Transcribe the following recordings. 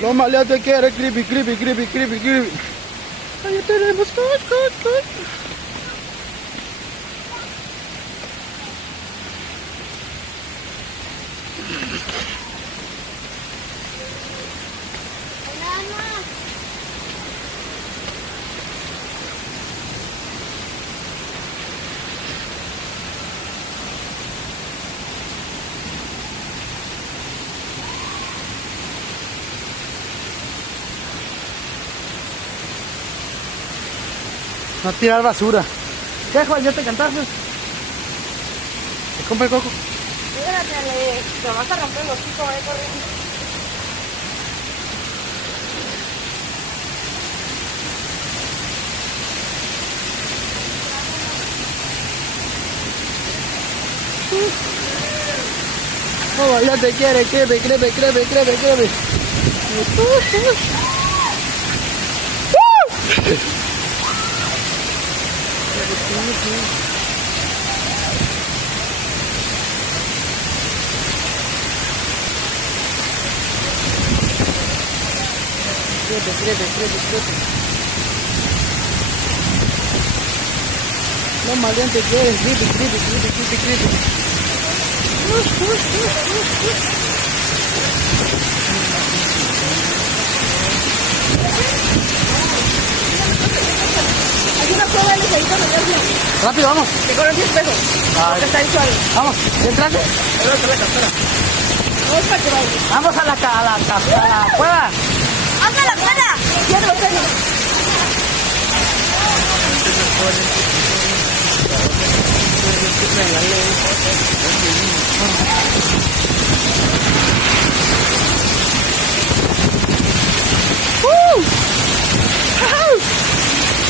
Los maleantes quieren creepy, creepy, creepy, creepy, creepy. Ahí tenemos, cut. No tirar basura. ¿Qué, Juan? ¿Ya te cantaste? ¿Te compra el coco? Espérate, te vas a romper los hocico, corriendo. Oh, ya te quiere, créeme. Créeme. No maleante quieres, creepy. Hay una prueba de ligerito de Dios. Rápido, vamos. Te cobran 10 pesos. Porque está en suave. Vamos, ¿entraste? Vamos para que baile. Vamos a la cueva. ¡Hazme la cara! Ya te lo tengo.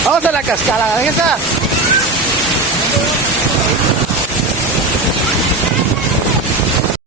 Vamos a la cascada, ¿dónde está?